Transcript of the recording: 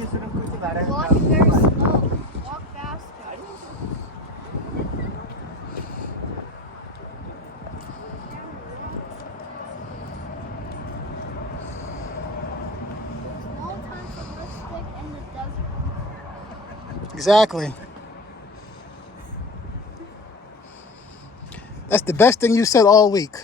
Walk very slow. Walk faster. There's no time for lipstick in the desert. Exactly. That's the best thing you said all week.